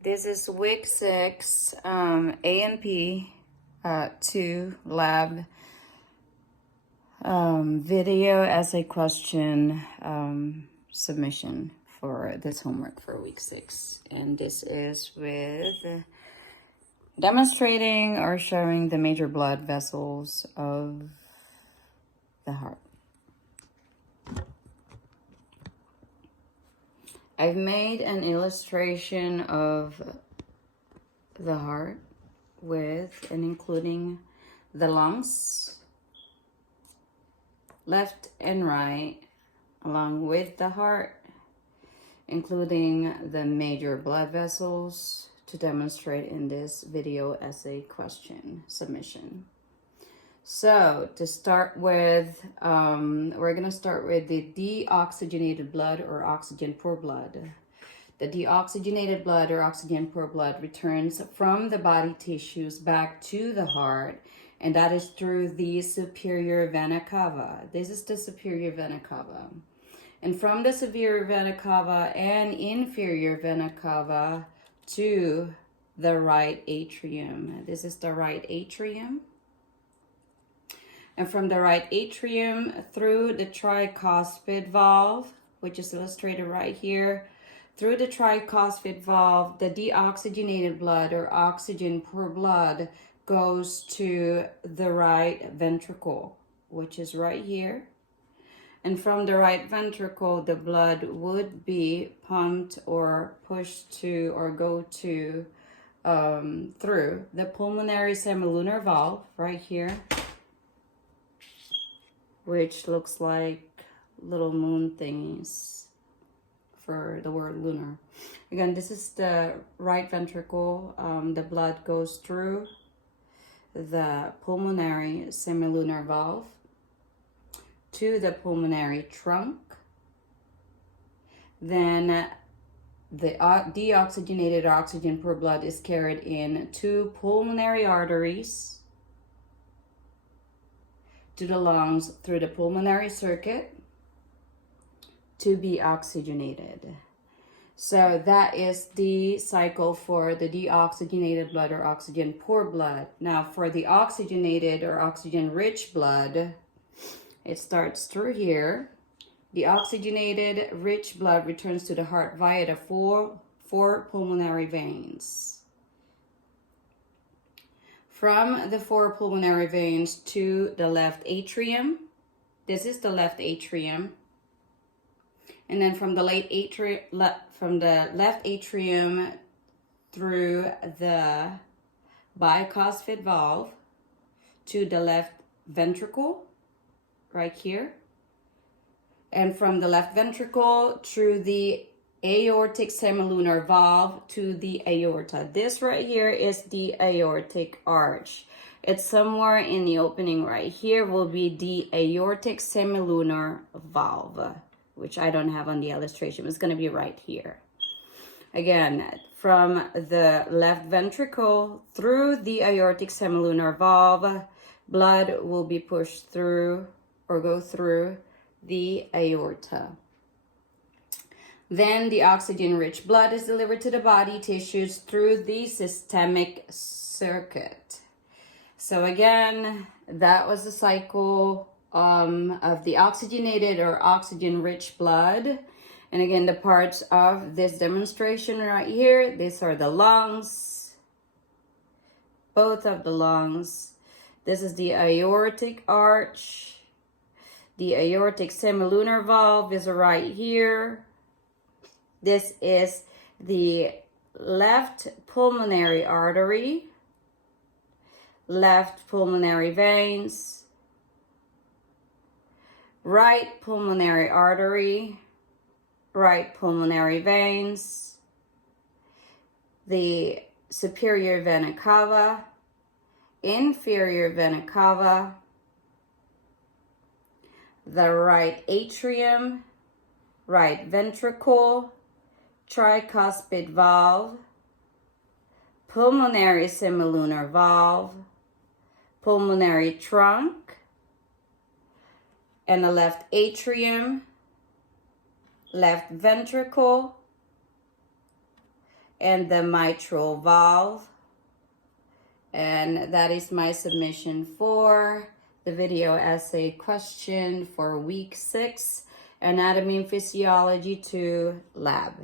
This is week 6, A&P 2 lab video essay question submission for this homework for week 6. And this is with demonstrating or showing the major blood vessels of the heart. I've made an illustration of the heart with and including the lungs, left and right, along with the heart, including the major blood vessels to demonstrate in this video essay question submission. So to start with, we're gonna start with the deoxygenated blood or oxygen poor blood. The deoxygenated blood or oxygen poor blood returns from the body tissues back to the heart, and that is through the superior vena cava. This is the superior vena cava. And from the superior vena cava and inferior vena cava to the right atrium. This is the right atrium. And from the right atrium through the tricuspid valve, which is illustrated right here, through the tricuspid valve, the deoxygenated blood or oxygen poor blood goes to the right ventricle, which is right here. And from the right ventricle, the blood would be pumped or pushed to or go to through the pulmonary semilunar valve right here, which looks like little moon thingies for the word lunar. Again, this is the right ventricle. The blood goes through the pulmonary semilunar valve to the pulmonary trunk. Then the deoxygenated oxygen poor blood is carried in two pulmonary arteries to the lungs through the pulmonary circuit to be oxygenated. So that is the cycle for the deoxygenated blood or oxygen poor blood. Now for the oxygenated or oxygen rich blood, it starts through here. The oxygenated rich blood returns to the heart via the four pulmonary veins. From the four pulmonary veins to the left atrium. This is the left atrium. And then from the left atrium through the bicuspid valve to the left ventricle, right here. And from the left ventricle through the aortic semilunar valve to the aorta. This right here is the aortic arch. It's somewhere in the opening right here will be the aortic semilunar valve, which I don't have on the illustration. It's going to be right here. Again, from the left ventricle through the aortic semilunar valve, blood will be pushed through or go through the aorta. Then the oxygen-rich blood is delivered to the body tissues through the systemic circuit. So again, that was the cycle of the oxygenated or oxygen-rich blood. And again, the parts of this demonstration right here, these are the lungs, both of the lungs. This is the aortic arch. The aortic semilunar valve is right here. This is the left pulmonary artery, left pulmonary veins, right pulmonary artery, right pulmonary veins, the superior vena cava, inferior vena cava, the right atrium, right ventricle, tricuspid valve, pulmonary semilunar valve, pulmonary trunk, and the left atrium, left ventricle, and the mitral valve. And that is my submission for the video essay question for week 6, Anatomy and Physiology 2 lab.